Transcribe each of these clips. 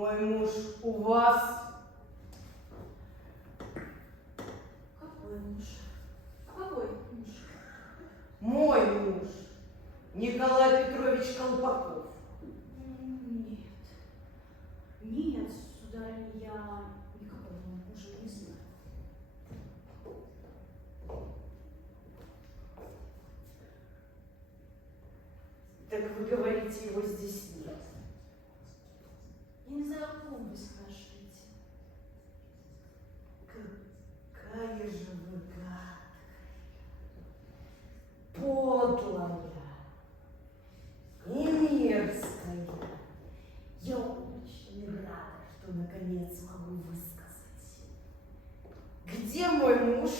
Мой муж у вас? Какой муж? Какой муж? Мой муж, Николай Петрович Колпаков. Нет. Нет, сударыня, я никакого мужа не знаю. Так вы говорите, его здесь нет. Я не знаю, о ком вы спрашиваете. Какая же вы гадкая, подлая и мерзкая. Я очень рада, что наконец могу высказать. Где мой муж?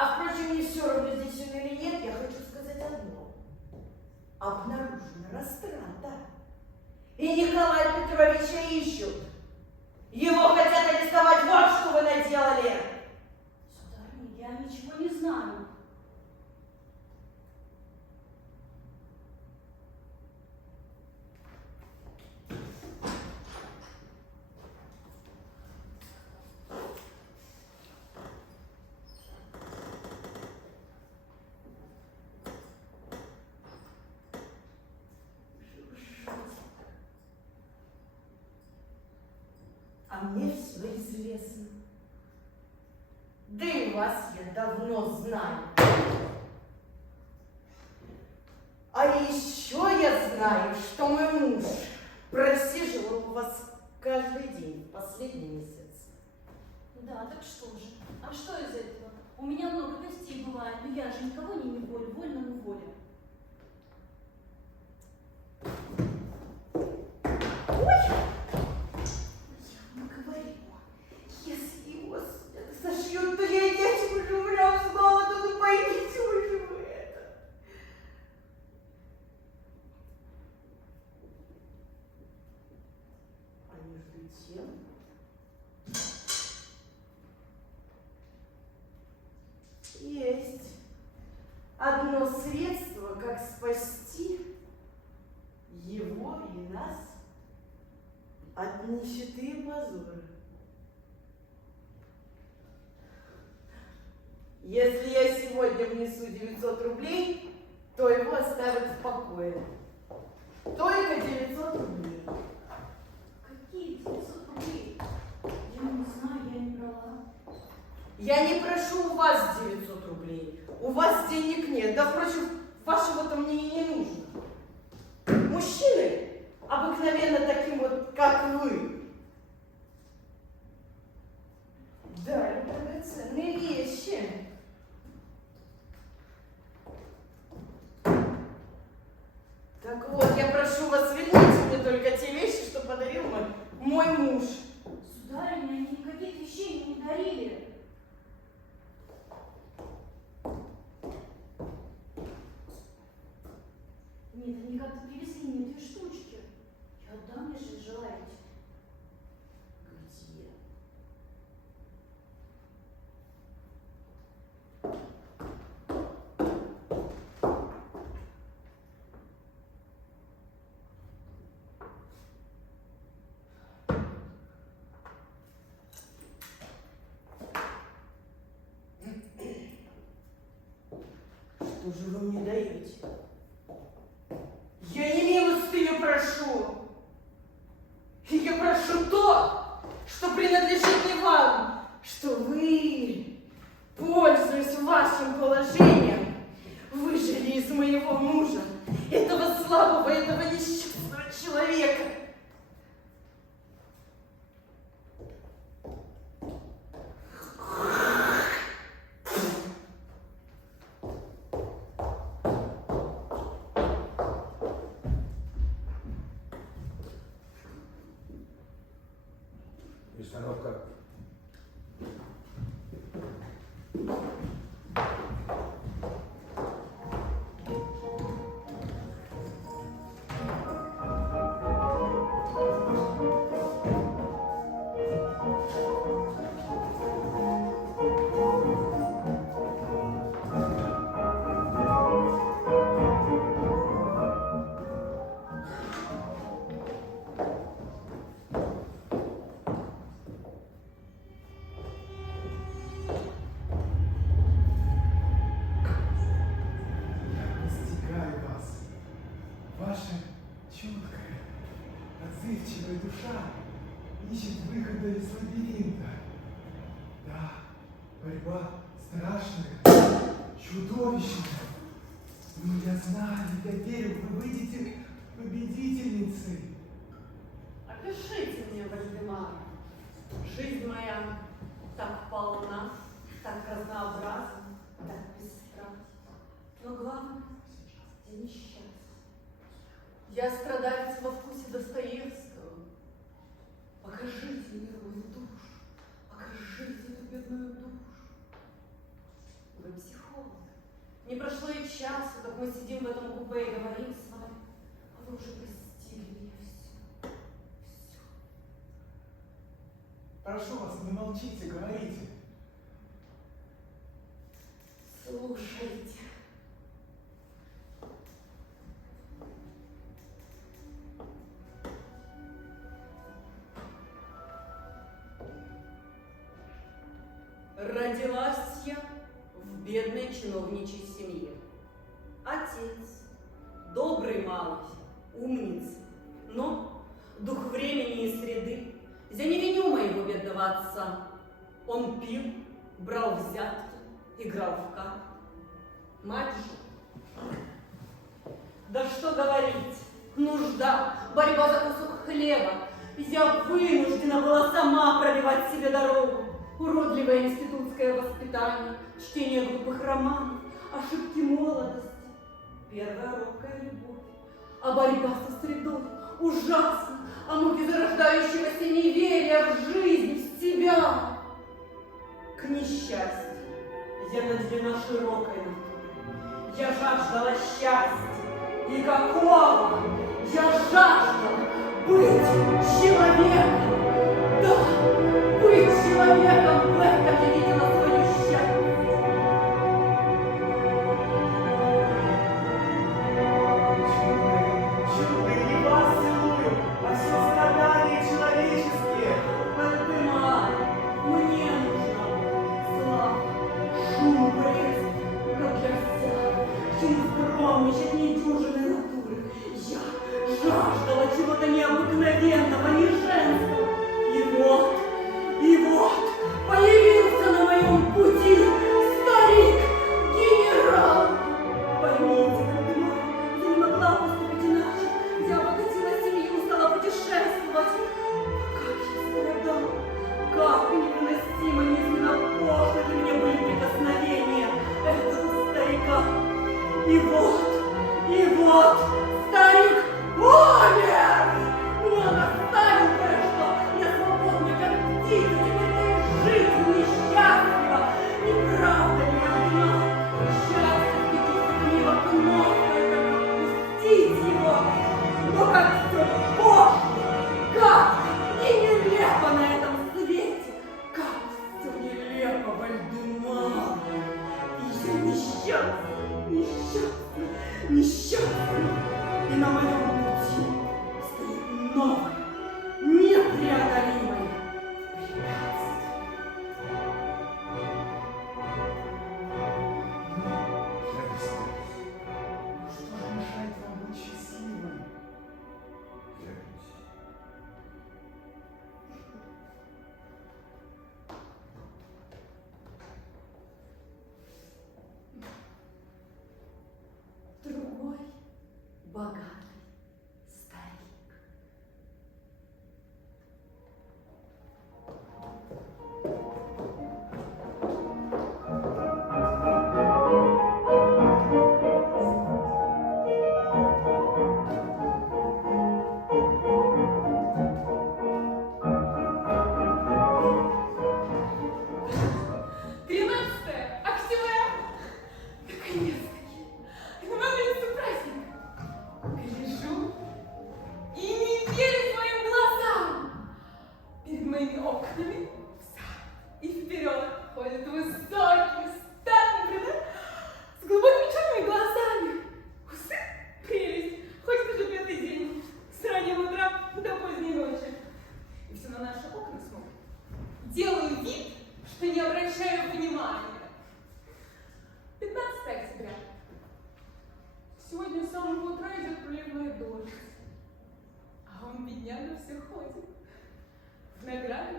А впрочем, не все равно, здесь он или нет, я хочу сказать одно. Обнаружена растрата. И Николая Петровича ищут. Его хотят арестовать, вот что вы наделали. Сударыня, я ничего не знаю. А мне все известно. Да и вас я давно знаю. А еще я знаю, что мой муж просиживал у вас каждый день в последний месяц. Да, так что же? А что из этого? У меня много гостей бывает, но я же никого не неволю, вольному воля. Если его сошьют, то я и детям уже умрем с голоду, ну поймите уже вы это. А между тем, есть одно средство, как спасти его и нас от нищеты и позора. Если я сегодня внесу 900 рублей, то его оставят в покое. Только 900 рублей. Какие 900 рублей? Я не знаю, я не брала. Я не прошу у вас 900 рублей. У вас денег нет. Да, впрочем, вашего-то мне и не нужно. Мужчины обыкновенно таким вот, как вы, дарят драгоценные вещи. Так вот, я прошу вас, верните мне только те вещи, что подарил мой муж. Сударыня, они никаких вещей мне не дарили. Нет, они как-то привезли мне 2 штучки. Я отдам, если желаете. Где? Что же вы мне даете? Я не милостыню прошу. Я прошу то, что принадлежит не вам, что вы, пользуясь вашим положением, выжили из моего мужа, этого слабого, этого несчастного человека. Перестановка. Отзывчивая душа ищет выхода из лабиринта. Да, борьба страшная, чудовищная. Но я знаю, я верю, вы выйдете победительницей. Опишите мне, Вальдемар. Жизнь моя так полна, так разнообразна, так пестра. Но главное, я несчастна. Я страдалец во вкусе Достоевского. Покажите мне мою душу, покажите эту бедную душу. Вы психолог. Не прошло и часа, как мы сидим в этом купе и говорим с вами, а вы уже простили мне все. Все. Прошу вас, не молчите, говорите. Слушайте. Родилась я в бедной чиновничьей семье. Отец, добрый малый, умница, но дух времени и среды. Я не виню моего бедного отца. Он пил, брал взятки, играл в карты. Мать же. Да что говорить, нужда, борьба за кусок хлеба. Я вынуждена была сама пробивать себе дорогу. Уродливое институтское воспитание, чтение глупых романов, ошибки молодости, первая робкая любовь, а борьба со средой ужасно, а муки зарождающегося неверия в жизнь, в себя. К несчастью, я наделена широкой натурой, я жаждала счастья, и какого? Я жаждала быть человеком, да, быть человеком, в этом я видела свое счастье. Чудные, не вас целую, а все страдания человеческие. Вальдемар, мне нужна слава, шум пресс, как для всех, чем скромничать недюжинной натуры. Я жаждала чего-то меня на все ходит. В награду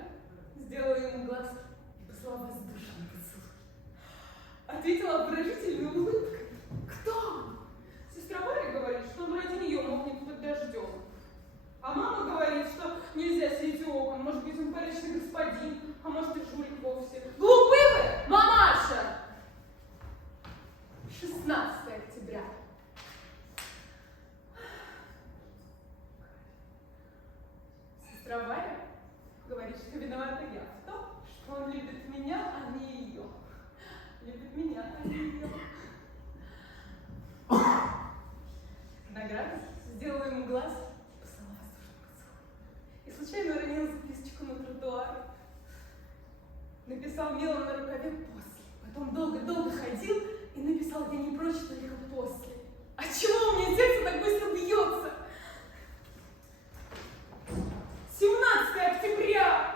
сделала ему глаз и послала воздушный поцелуй. Ответила обворожительной улыбкой. Кто? Сестра Варя говорит, что он ради нее мокнет под дождем. А мама говорит, что нельзя сидеть у окон. Может быть, он порядочный господин, а может и жулик вовсе. Глупы вы, мамаша! 16 октября. Сестра Варя говорит, что виновата я в том, что он любит меня, а не ее. Любит меня, а не ее. Награда сделала ему глаз и послала воздушный поцелуй. И случайно уронила записочку на тротуар. Написал мелом на рукаве «после». Потом долго-долго ходил и написал «я не прочь, только после». А чего у меня сердце так быстро бьется? 17 октября!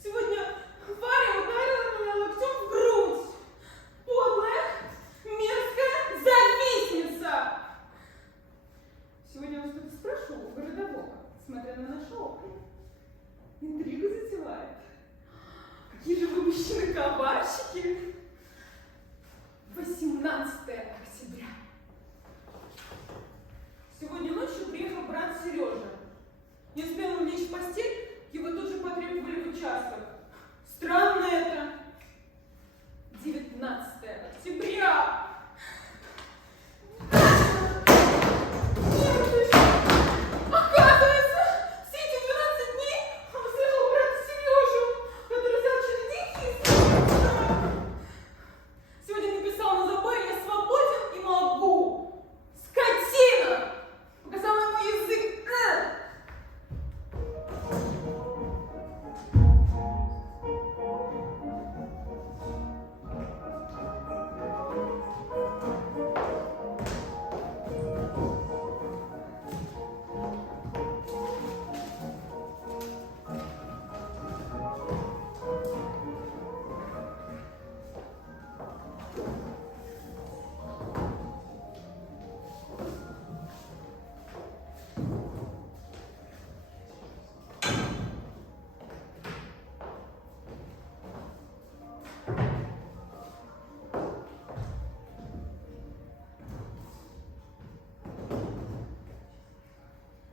Сегодня Варя ударила меня локтем в грудь. Подлая, мерзкая завистница! Сегодня он что-то спрашивал у городового, смотря на наше окна. Интригу затевает. Какие же вы мужчины-кабарщики! 18 октября. Сегодня ночью приехал брат Сережа. Не успел он лечь в постель, его тут же потребовали в участок. Странно это. 19 октября. Оказывается, все эти 12 дней он слышал брата Сережу, который взял чередики. Сегодня написал на заборе «я свободен и могу». Скотина! Показал ему язык.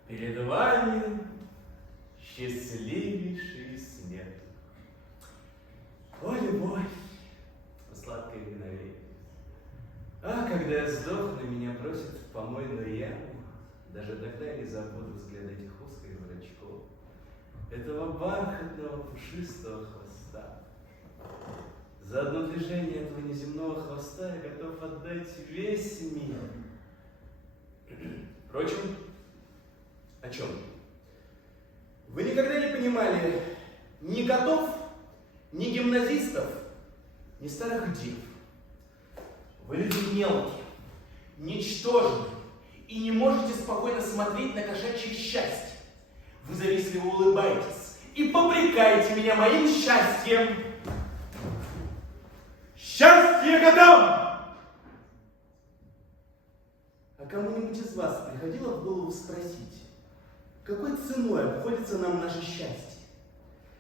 Перед вами счастливейший снег. О, любовь, сладкое мгновение. А когда я сдохну, меня бросят в помойную яму, даже тогда я не забуду взгляд этих узких зрачков, этого бархатного пушистого хвоста. За одно движение этого неземного хвоста я готов отдать весь мир. Впрочем, о чем? Вы никогда не понимали ни котов, ни гимназистов, ни старых дев. Вы люди мелкие, ничтожные и не можете спокойно смотреть на кошачье счастье. Вы завистливо улыбаетесь и попрекаете меня моим счастьем. Счастье котам! А кому-нибудь из вас приходило в голову спросить, какой ценой обходится нам наше счастье?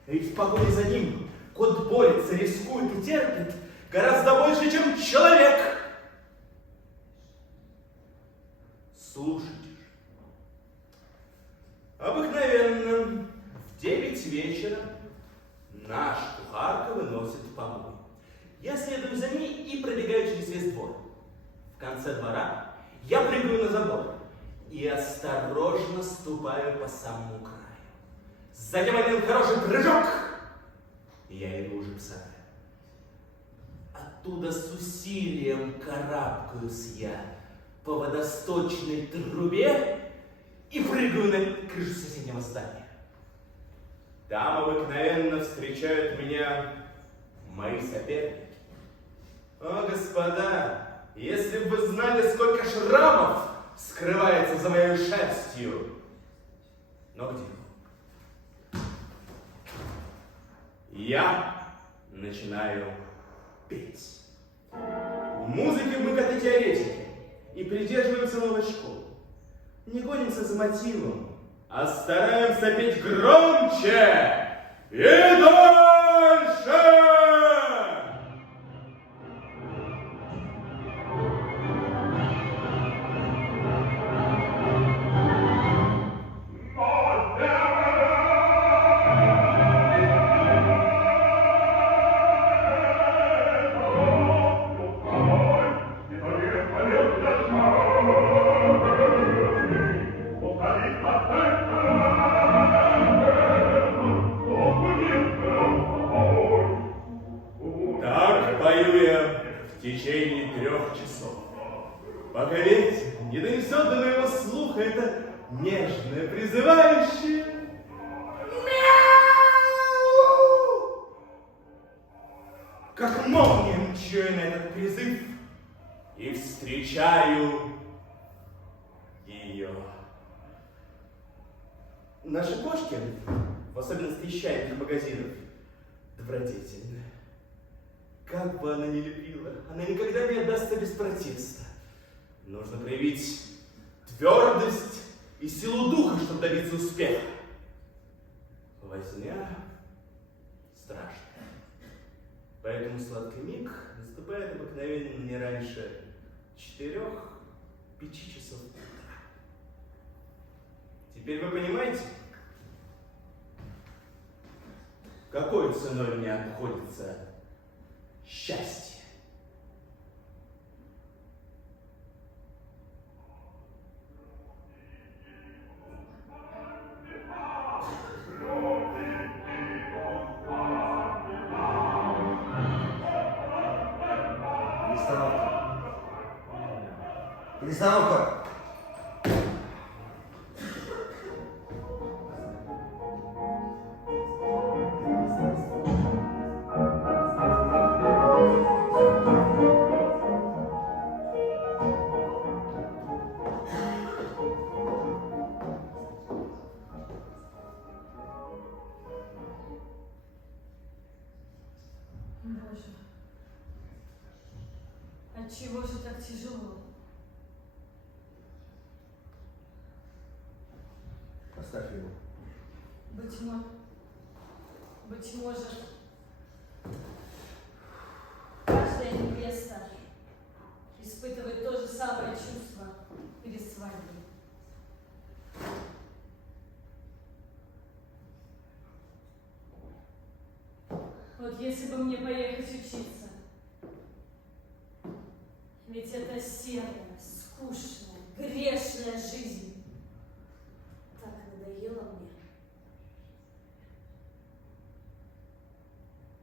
Ведь в погоне за ним кот борется, рискует и терпит гораздо больше, чем человек. Слушайте же. Обыкновенно в 9 вечера наш кухарка выносит помой. Я следую за ней и пробегаю через весь двор. В конце двора я прыгаю на забор и осторожно ступаю по самому краю. Затем один хороший прыжок, и я иду уже к сараю. Оттуда с усилием карабкаюсь я по водосточной трубе и прыгаю на крышу соседнего здания. Там обыкновенно встречают меня мои соперники. О, господа, если бы вы знали, сколько шрамов скрывается за моей шерстью. Но где? Я начинаю петь. В музыке мы как и теоретики и придерживаемся новой школы. Не гонимся за мотивом, а стараемся петь громче и дольше. Так пою я в течение 3 часов. Пока ветер не донесет до моего слуха это нежное, призывающее мяу. Как молния мчу я на этот призыв и встречаю ее. Наши кошки, в особенности ищейки магазинов, добродетельны. Как бы она ни любила, она никогда не отдастся без протеста. Нужно проявить твердость и силу духа, чтобы добиться успеха. Возня страшна. Поэтому сладкий миг наступает обыкновенно не раньше 4-5 часов утра. Теперь вы понимаете, какой ценой мне обходится счастье? Перестановка. Боже, отчего же так тяжело? Поставь его. Быть может, каждая невеста испытывает то же самое чувство перед свадьбой. Вот если бы мне поехать учиться, ведь это серая, скучная, грешная жизнь так надоела мне.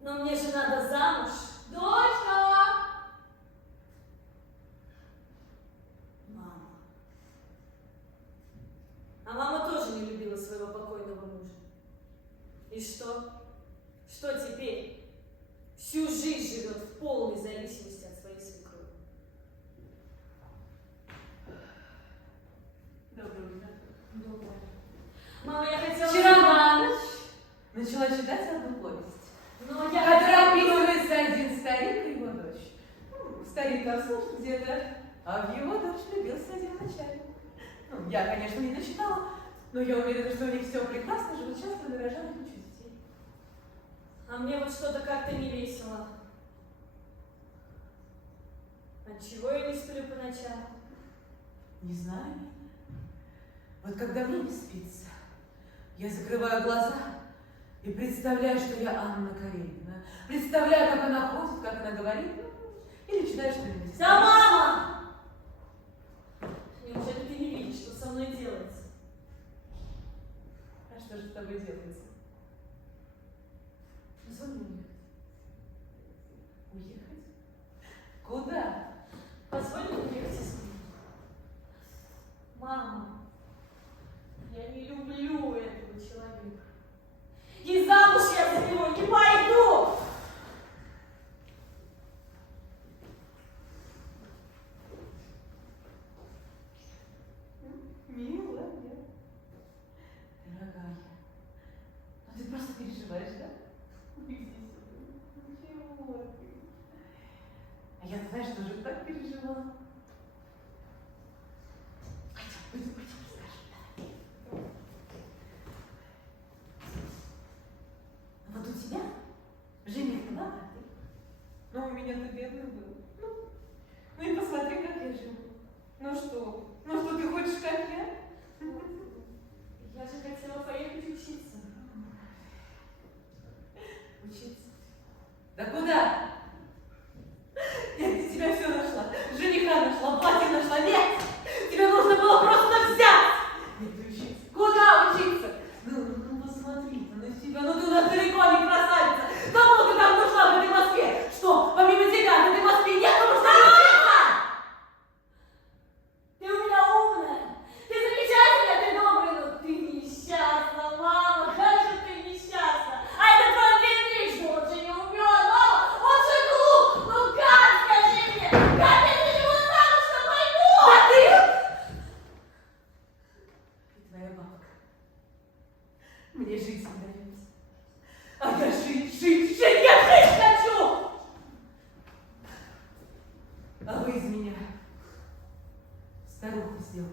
Но мне же надо замуж. Дочка! Мама. А мама тоже не любила своего покойного мужа. И что? Что теперь? Всю жизнь живет в полной зависимости от своей свекрови. Доброе утро. Доброе. Мама, я хотела... Вчера на ночь начала читать одну повесть, Но я которая хотела... описывается один старик и его дочь. Старик там служит где-то, а в его дочь влюбился один начальник. Я, конечно, не дочитала, но я уверена, что у них все прекрасно, живут счастливо и рожают кучу детей. А мне вот что-то как-то не весело. Отчего я не сплю по ночам? Не знаю. Вот когда мне не спится, я закрываю глаза и представляю, что я Анна Каренина. Представляю, как она ходит, как она говорит, или читаю что-нибудь. Да, мама! Неужели ты не видишь, что со мной делается? А что же с тобой делается? Позволь мне уехать. Уехать? Куда? Позволь мне уехать из дома. Мама, я не люблю этого человека. И замуж я за него не пойду! Милая. Дорогая, ну ты просто переживаешь, да? Иди сюда. Чего ты? А я, знаешь, тоже так переживала. Пойдем, расскажем. Мне жить не дается. А я жить, я жить хочу! А вы из меня старуху сделали.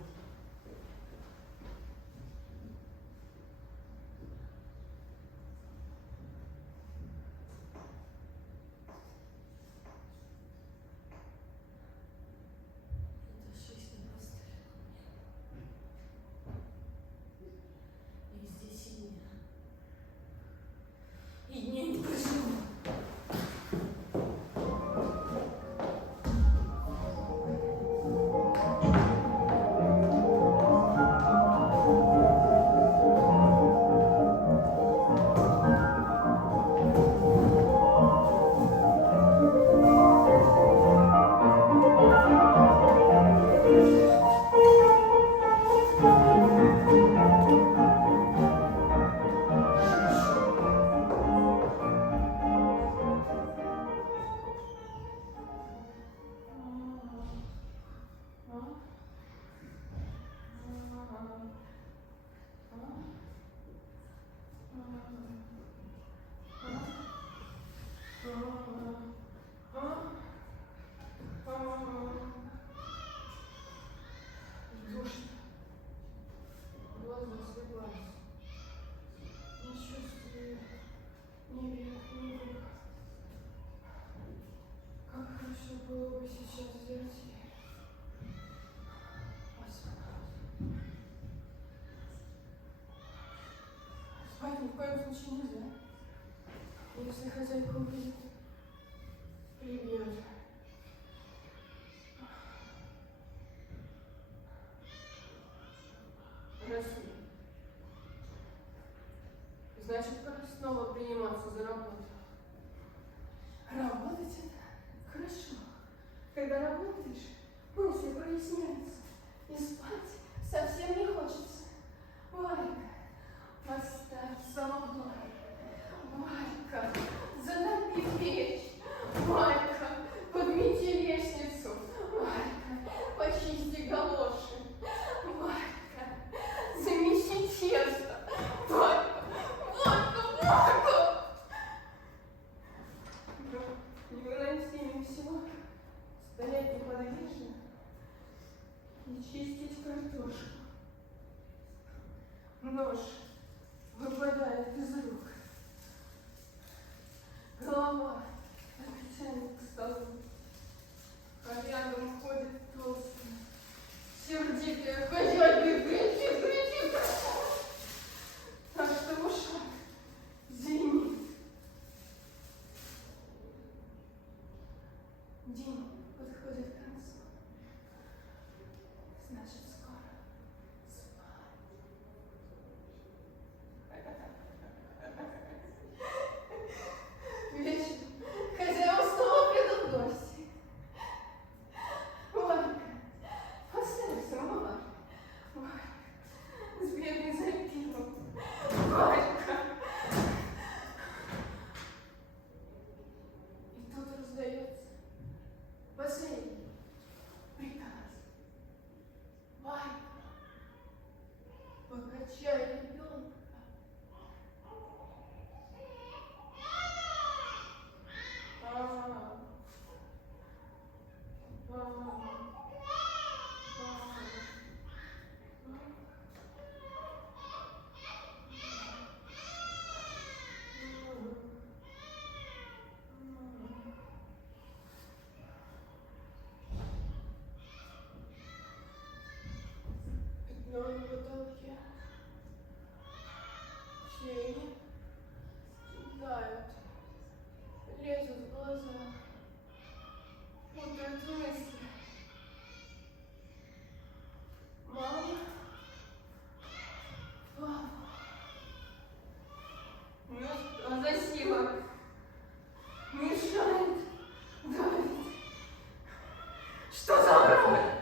Это жизнь поставила мне. И здесь и дня. И дней не проживу. Душно. Глаза слепаются. Не чувствую ни вверх, ни вверх. Как хорошо было бы сейчас взять и поспать. Спать ни в коем случае нельзя. Если хозяйка увидит, прибьет. Рассудок. Значит, пора снова приниматься за работу. Работать это хорошо. Когда работаешь, мысли проясняются. И спать совсем не хочется. Варька, поставь самовар. Варька, затопи печь. Варька, подмети лестницу. Варька, почисти галоши. Варька, замеси тесто. Варька, Варька. Невыносимее всего стоять неподвижно и чистить картошку. Нож выпадает из рук. Голова тянет к столу. А рядом ходит толстая, сердитая хозяйка. Кричит. А что в ушах звенит. День подходит к концу. Значит, скоро спать. Вечером хозяева снова придут в гости. Варька, поставь самовар. Варька, сбегай за пивом. Варька. И тут раздается последний приказ. Варька, покачай ребенка. Пятно на потолке. Тени кидают, лезут в глаза, путают мысли. Мама, папа, ну что за сила? Мешает, давит. Что за враг?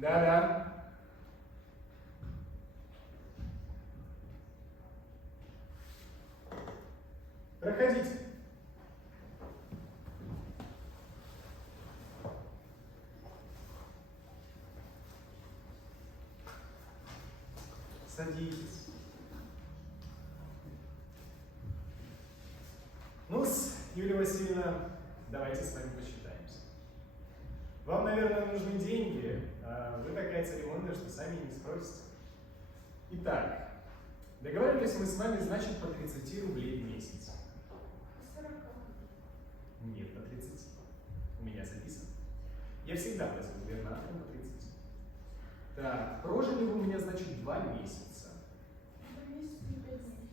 Да-да. Проходите. Садитесь. Ну-с, Юлия Васильевна, давайте с вами посчитаемся. Вам, наверное, нужны деньги, а вы такая церемонная, что сами не спросите. Итак, договорились мы с вами, значит, по 30 рублей в месяц. 40. Нет, по 30. У меня записано. Я всегда платил губернаторам по 30. Так, прожили вы у меня, значит, 2 месяца. 2 месяца и 5 дней.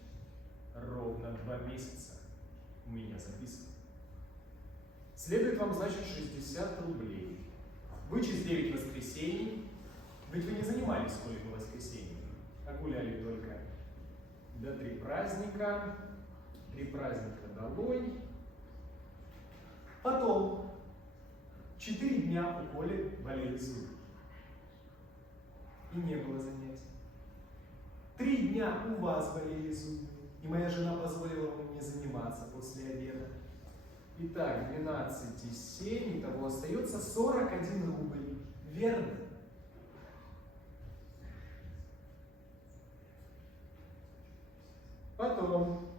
Ровно 2 месяца. У меня записано. Следует вам, значит, 60 рублей. Вычесть 9 воскресений. Ведь вы не занимались сколько воскресений, а гуляли только. Да 3 праздника. 3 праздника долой. Потом 4 дня у Коли болели зубы. И не было занятий. 3 дня у вас болели зубы. И моя жена позволила мне заниматься после обеда. Итак, 12 и 7, итого остается 41 рубль. Верно? Потом,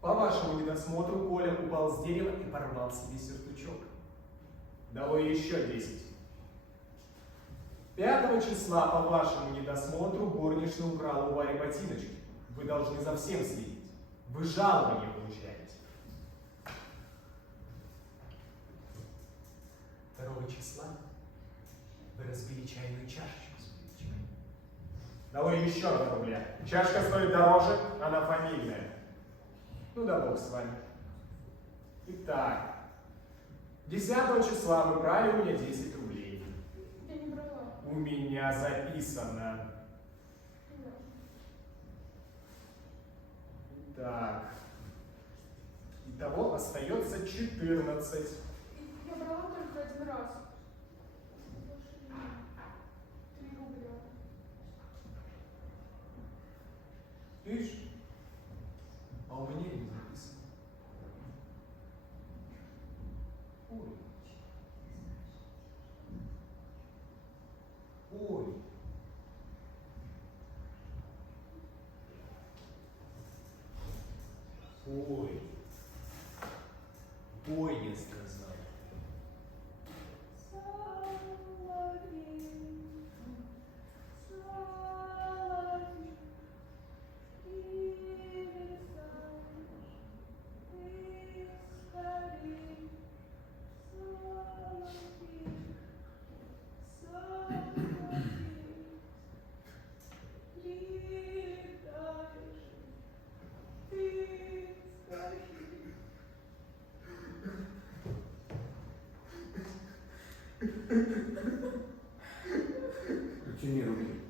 по вашему недосмотру, Коля упал с дерева и порвал себе сюртучок. Долой еще 10. 5 числа, по вашему недосмотру, горничная украла у Вари ботиночки. Вы должны за всем следить. Вы жалование получаете. 2 числа вы разбили чайную чашечку с выпечкой. Давай еще 2 рубля. Чашка стоит дороже, она фамильная. Ну да бог с вами. Итак, 10 числа вы брали у меня 10 рублей. Я не брала. У меня записано. Да. Так. Итого остается 14. Я брала только 1 раз. Больше не. 3 рубля. Видишь? А у меня не записано. Ой. Ой. Ой. Ой, я сказал. Протяни руки.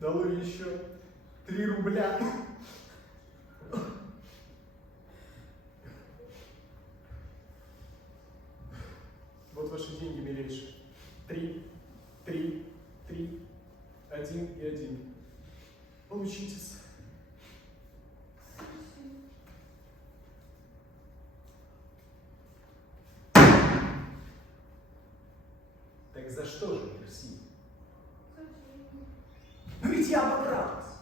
Долой еще 3 рубля. Вот ваши деньги, милейшие. 3, 3, 3, 1 и 1. Получитесь. Так за что же мерси? Зачем? Ну ведь я обокралась.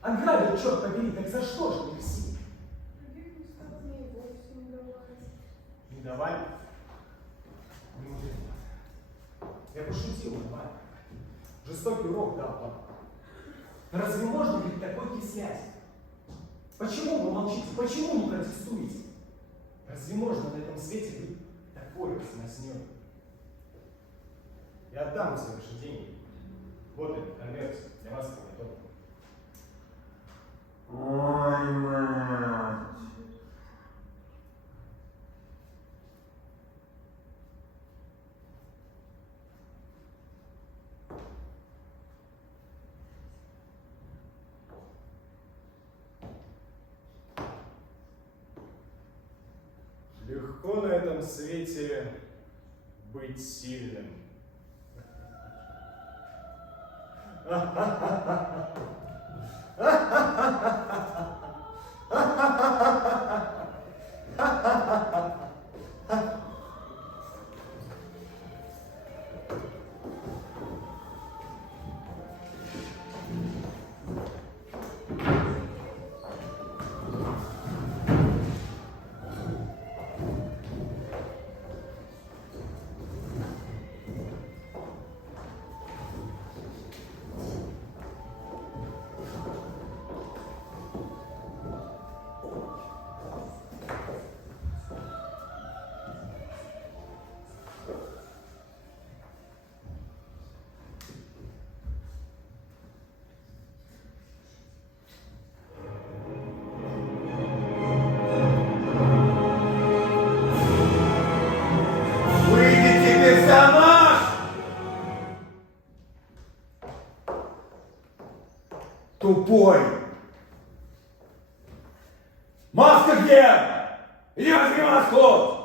Ограбил, черт побери, так за что же мерси? Других местах мне и вовсе не давали. Не давали? Ну, я пошутил, нормально. Жестокий урок дал вам. Но разве можно быть такой кислясь? Почему вы молчите? Почему не протестуете? Разве можно на этом свете быть такой разноснёй? Я отдам все ваши деньги. Вот этот конверт для вас приготовлен. Ой, мать. Легко на этом свете быть сильным. Выйдите, персонаж! Тупой! Маска где? Иди возьми маску!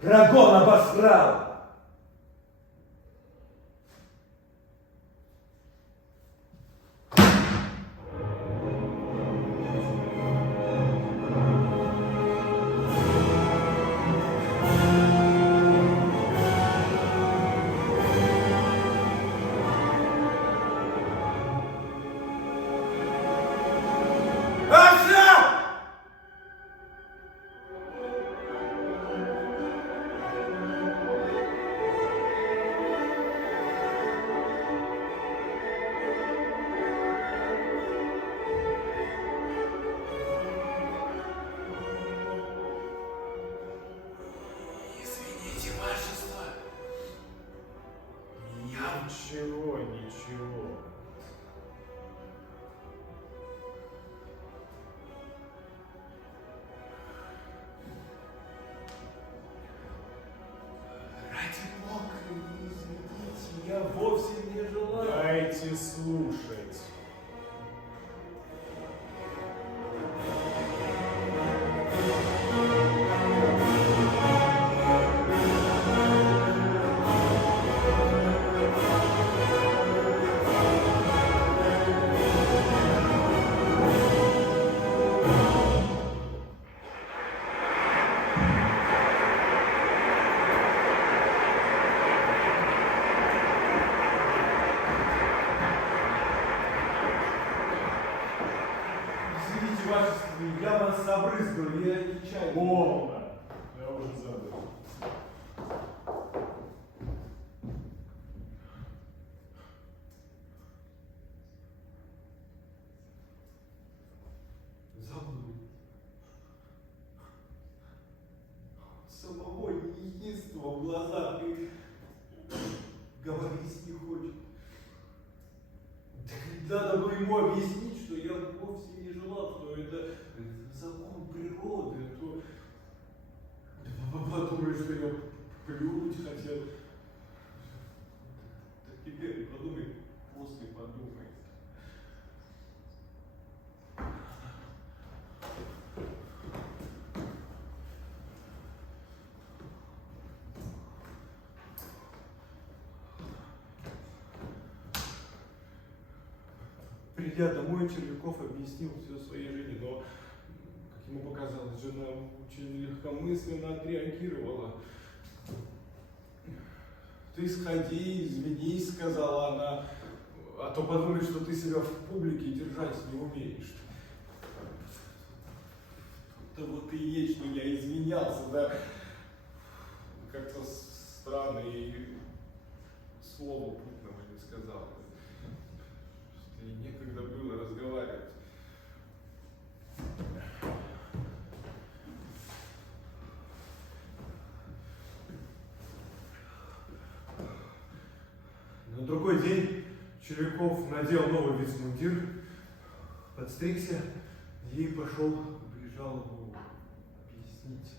Прогон обосрал! Акция! Извините, вашество. Ничего, ничего. Ради бога, извините, я вовсе не желаю. Дайте слушать. Извините, вашество, я вас обрызгал, я нечаянно. Полно. Я уже забыл. Забыл. Самого единства в глазах и говорить не хочет. Так ведь надо было ему объяснить, что я вовсе не желал, что это закон природы, а то подумает, что я плюнуть хотел. Так теперь подумай, после подумай. Придя домой, Червяков объяснил все своей жене, но, как ему показалось, жена очень легкомысленно отреагировала. «Ты сходи, извинись», — сказала она, «а то подумают, что ты себя в публике держать не умеешь». Да вот и есть, что я извинялся, да. Как-то странно и слова путного не сказал. И некогда было разговаривать. На другой день Червяков надел новый вицмундир, подстригся и пошел к Брижалову объяснить.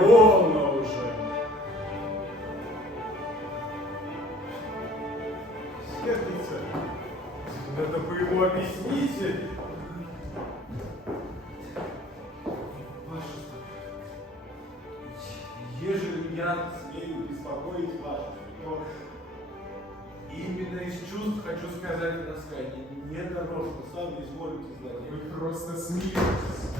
Полно уже. Сердится. Надо бы ему объяснить. Вашество, ежели я смею беспокоить вашество, то именно из чувств хочу сказать раскаяние. Не нарочно, сами изволите знать. Вы просто смеетесь.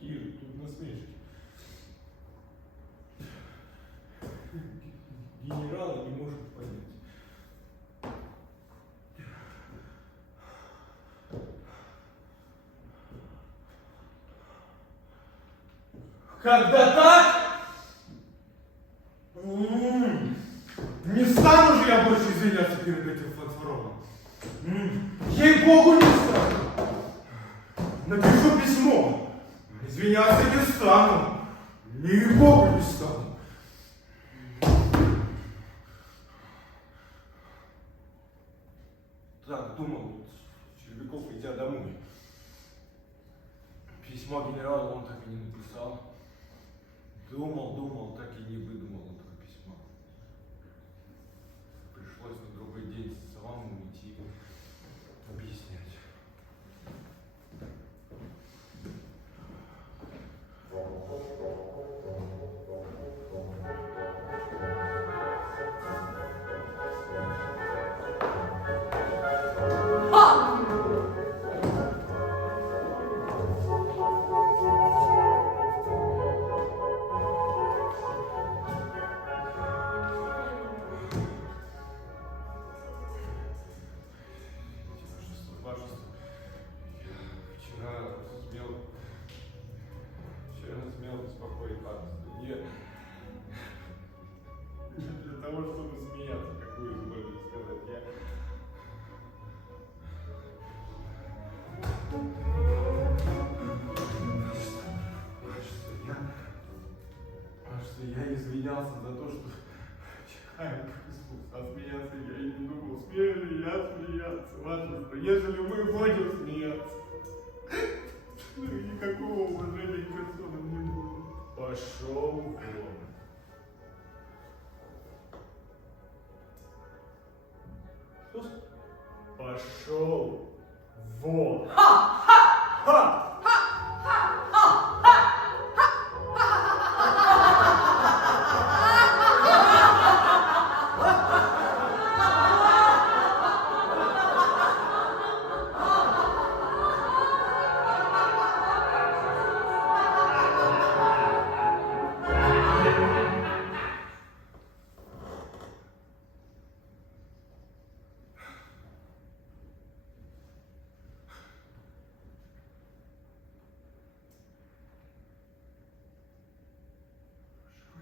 Какие тут насмешки. Генерала не может понять. Когда так, не стану же я больше извиняться перед этим фанфароном. Ей-богу, не стану. Напишу письмо. Извиняться не стану. Ей-богу, не стану. Так, думал, Червяков, идя домой. Письмо генералу он так и не написал. Думал, так и не выдумал этого письма. Пришлось на другой день самому идти объяснять. Вашество, я вчера смел беспокоить вас. Не для того, чтобы смеяться, как вы изволили сказать. Кажется, я извинялся за то, что чекаем Иисус, а смеяться я и не думал. Смею ли я смеяться, Вашество, ежели мы будем смеяться? Ну и никакого уважения к персонам не будет. Пошел вон. Что? Пошел вон.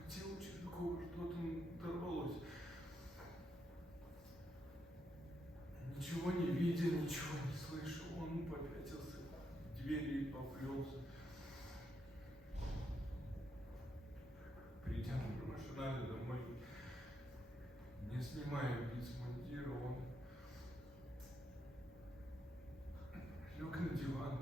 Телу Червякова что-то надорвалось. Ничего не видя, ничего не слыша, он попятился к двери и поплелся. Придя машинально домой, не снимая вид с мундира, он лег на диван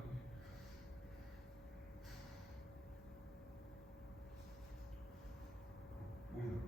и умер.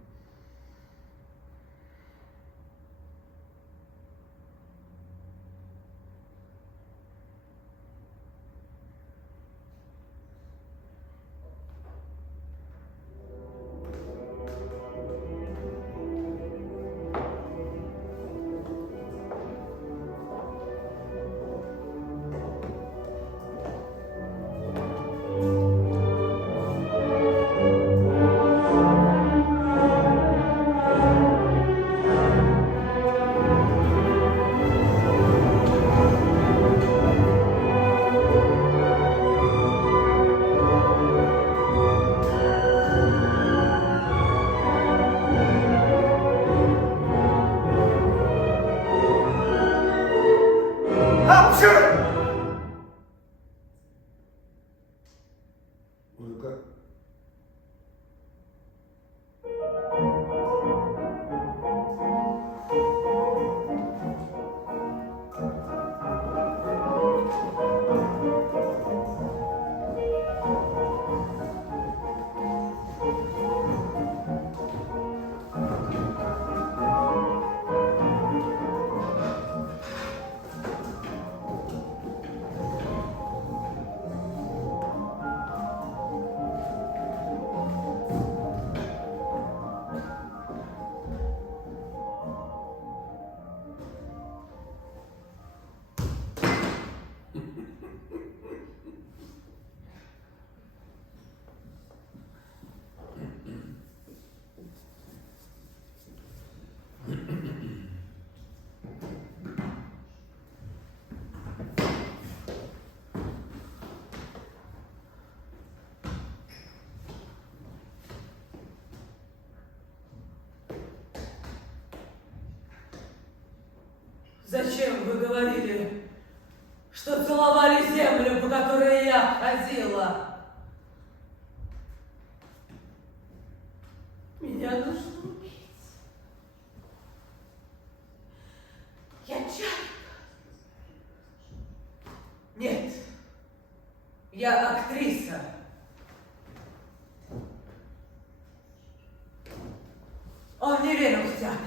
Музыка. Зачем вы говорили, что целовали землю, по которой я ходила? Меня нужно убить. Я чайка. Нет, я актриса. Он не верил в театр.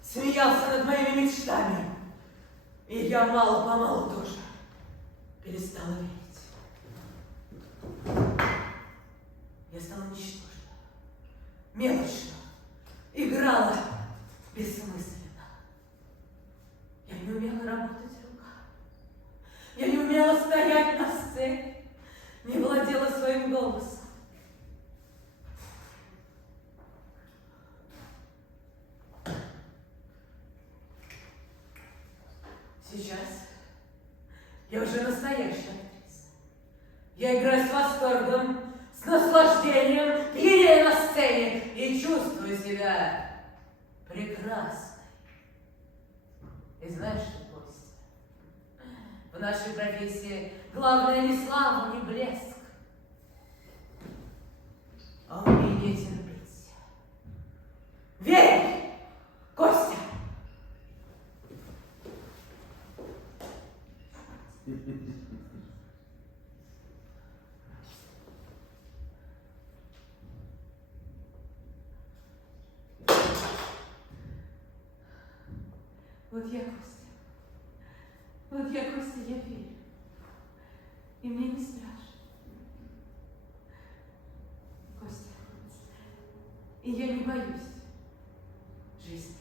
Смеялся над моими мечтами. И я мало-помалу тоже перестала верить. Я стала ничтожна, мелочна, играла бессмысленно. Я не умела работать руками. Я не умела стоять на сцене, не владела своим голосом. Сейчас я уже настоящая актриса. Я играю с восторгом, с наслаждением, пьянею на сцене и чувствую себя прекрасной. И знаешь что, Костя, в нашей профессии главное не слава, не блеск, а умение терпеть. Верь, Костя! Вот я, Костя. Вот я, Костя, я верю. И мне не страшно. Костя. И я не боюсь жизни.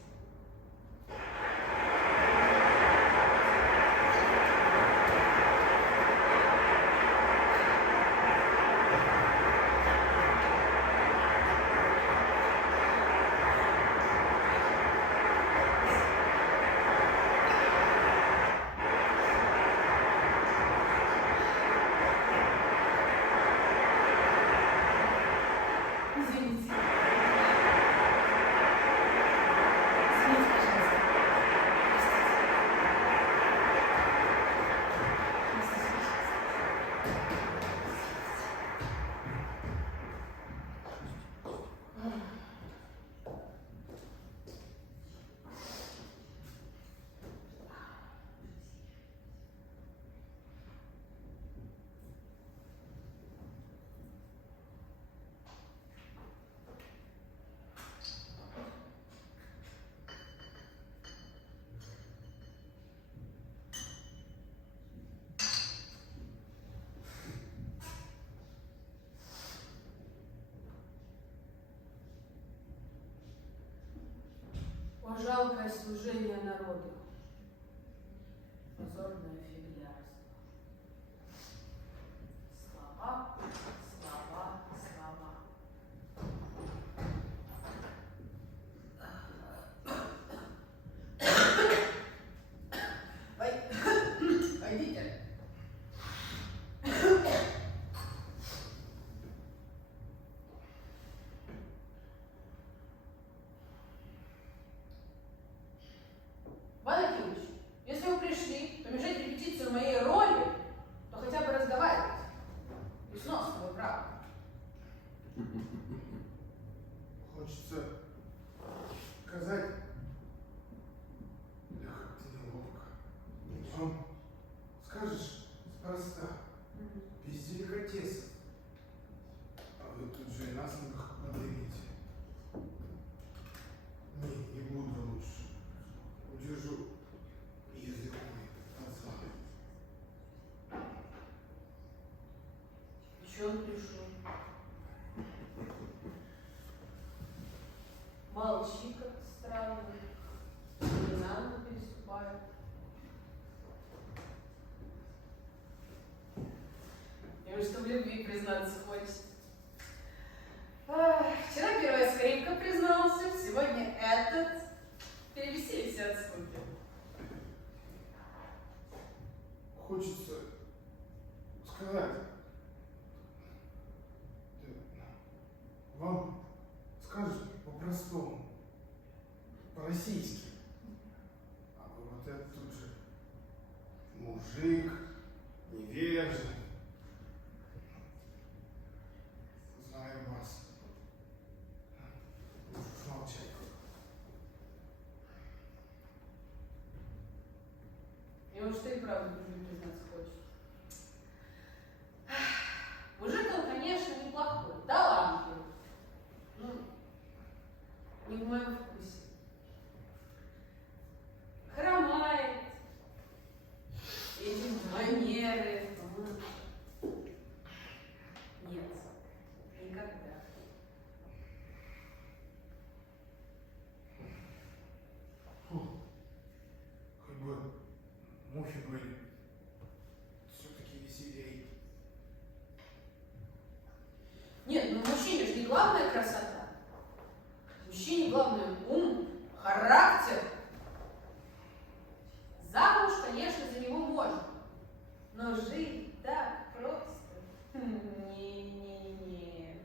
Извините. Извините, пожалуйста. Простите. О, жалкое служение народу. Позорное фиглярство. Слова, слова, слова. Войдите. что в любви признаться хочет. Вчера первая скрипка признался, сегодня этот. Перевеселись от скуки. Хочется сказать, вам скажут по-простому, по-российски. А вы вот это тут же мужик, невежда. Знаю вас. Лучше уж молчать. И он что и правда в любви признаться хочет. Мужик он, конечно, неплохой, талантливый. Ну, не в моем вкусе. Хромает. Эти манеры. Нет, никогда. Фу. Хоть бы мухи были. Все-таки веселей. Нет, ну мужчине же не главная красота. Мужчине главное ум, характер. Замуж, конечно, за него можно. Но жить так просто. Не-не-не.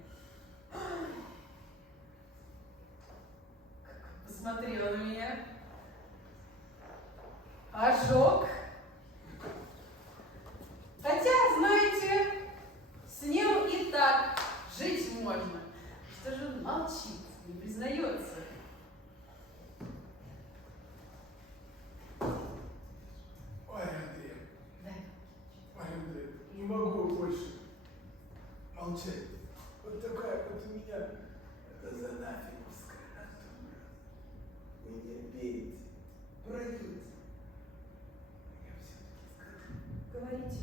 Как посмотрела на меня. Ожог. Хотя, знаете, с ним и так жить можно. Что же он молчит, не признается? Марья Андреевна, Да. Марья Андреевна, не могу больше молчать. Вот такая вот у меня занафиговская натура. Вы не верите, пройдете. Я все-таки скажу. Говорите,